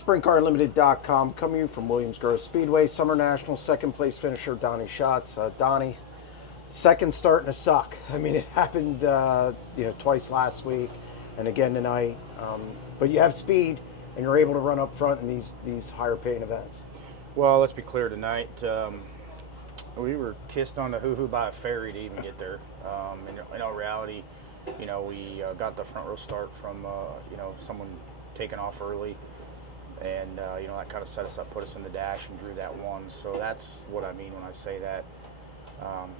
SprintCarUnlimited.com, coming from Williams Grove Speedway. Summer Nationals, second place finisher Donny Schatz. Donny, second starting to suck. I mean, it happened twice last week and again tonight. But you have speed and you're able to run up front in these higher paying events. Well, let's be clear tonight. We were kissed on the hoo-hoo by a ferry to even get there. In all reality, we got the front row start from someone taking off early, and that kind of set us up, put us in the dash, and drew that one. So that's what I mean when I say that.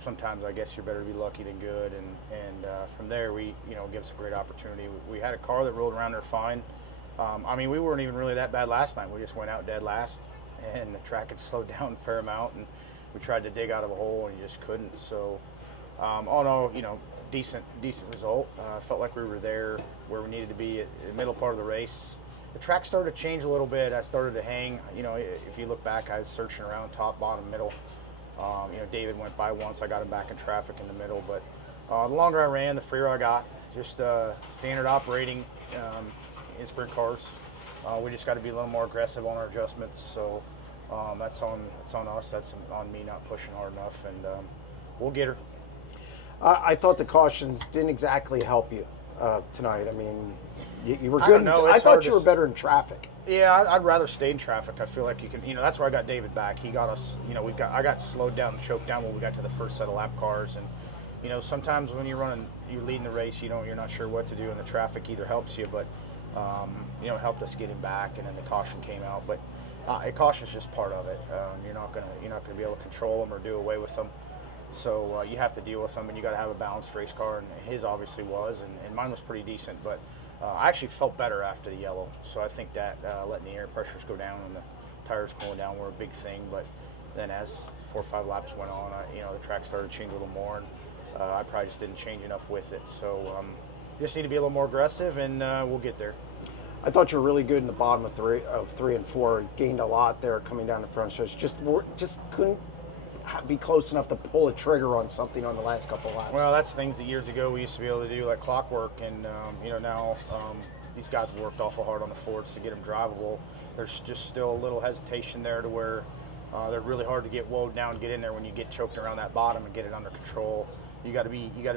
Sometimes I guess you're better to be lucky than good, and from there we gives a great opportunity. We had a car that rolled around there fine. We weren't even really that bad last night. We just went out dead last, and the track had slowed down a fair amount, and we tried to dig out of a hole and you just couldn't. So all in all, decent result. Felt like we were there where we needed to be at the middle part of the race. The track started to change a little bit. I started to hang. If you look back, I was searching around top, bottom, middle. David went by once. I got him back in traffic in the middle. But the longer I ran, the freer I got. Just standard operating in sprint cars. We just got to be a little more aggressive on our adjustments. So that's on us. That's on me not pushing hard enough, and we'll get her. I thought the cautions didn't exactly help you tonight. I mean, you were good. I thought you were better in traffic. Yeah, I'd rather stay in traffic. I feel like you can. That's where I got David back. He got us. I got slowed down and choked down when we got to the first set of lap cars. And sometimes when you're leading the race, you're not sure what to do, and the traffic either helps you, but helped us get him back, and then the caution came out. But caution's just part of it. You're not gonna be able to control them or do away with them. So you have to deal with them, and you got to have a balanced race car, and his obviously was, and mine was pretty decent. But I actually felt better after the yellow, so I think that letting the air pressures go down and the tires cooling down were a big thing. But then as 4 or 5 laps went on, the track started to change a little more, and I probably just didn't change enough with it. So you just need to be a little more aggressive, and we'll get there. I thought you were really good in the bottom of three and four. Gained a lot there coming down the front stretch. Just couldn't be close enough to pull a trigger on something on the last couple of laps. Well, that's things that years ago we used to be able to do like clockwork, and now these guys have worked awful hard on the Fords to get them drivable. There's just still a little hesitation there to where they're really hard to get woed down, get in there when you get choked around that bottom and get it under control. You got to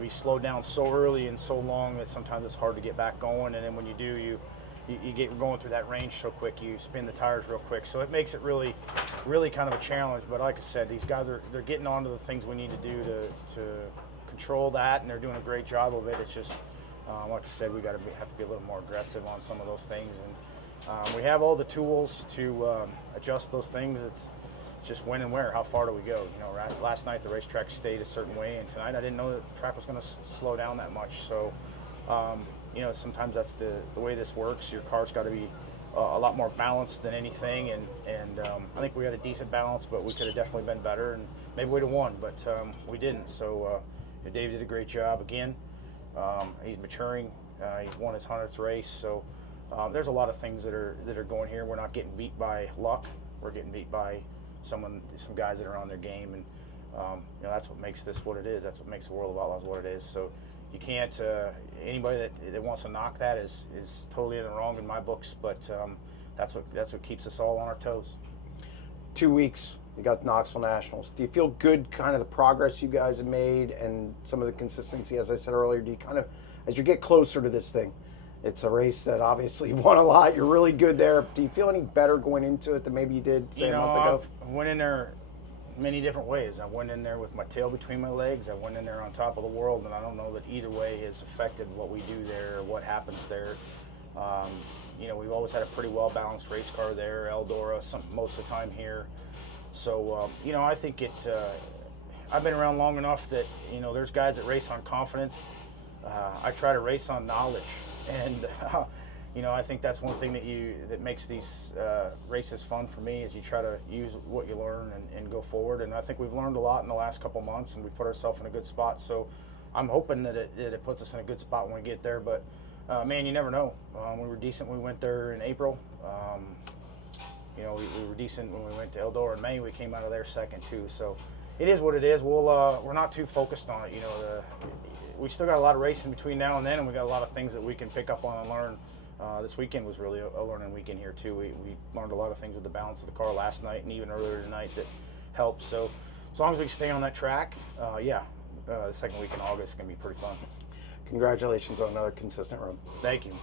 be slowed down so early and so long that sometimes it's hard to get back going, and then when you do, you get going through that range so quick, you spin the tires real quick. So it makes it really, really kind of a challenge. But like I said, these guys they're getting onto the things we need to do to control that, and they're doing a great job of it. It's just, like I said, we have to be a little more aggressive on some of those things, and we have all the tools to adjust those things. It's just when and where, how far do we go? Last night the racetrack stayed a certain way, and tonight I didn't know that the track was going to slow down that much. So. Sometimes that's the way this works. Your car's got to be a lot more balanced than anything, and I think we had a decent balance, but we could have definitely been better, and maybe we'd have won, but we didn't. So Dave did a great job again. He's maturing. He's won his 100th race, so there's a lot of things that are going here. We're not getting beat by luck. We're getting beat by some guys that are on their game, and that's what makes this what it is. That's what makes the World of Outlaws what it is. So. You can't. Anybody that wants to knock that is totally in the wrong in my books. But that's what keeps us all on our toes. 2 weeks. You got the Knoxville Nationals. Do you feel good, kind of the progress you guys have made and some of the consistency, as I said earlier? Do you kind of, as you get closer to this thing, it's a race that obviously you won a lot. You're really good there. Do you feel any better going into it than maybe you did say a month ago? I went in there many different ways. I went in there with my tail between my legs. I went in there on top of the world, and I don't know that either way has affected what we do there or what happens there. We've always had a pretty well-balanced race car there, Eldora, most of the time here. So, I think I've been around long enough that, there's guys that race on confidence. I try to race on knowledge, and I think that's one thing that makes these races fun for me is you try to use what you learn and go forward. And I think we've learned a lot in the last couple months, and we put ourselves in a good spot. So I'm hoping that it puts us in a good spot when we get there. But man, you never know. We were decent when we went there in April. We were decent when we went to Eldora in May. We came out of there second too. So it is what it is. We're not too focused on it. We still got a lot of racing between now and then, and we got a lot of things that we can pick up on and learn this weekend was really a learning weekend here too. We learned a lot of things with the balance of the car last night and even earlier tonight that helped. So as long as we stay on that track, the second week in August is going to be pretty fun. Congratulations on another consistent run. Thank you.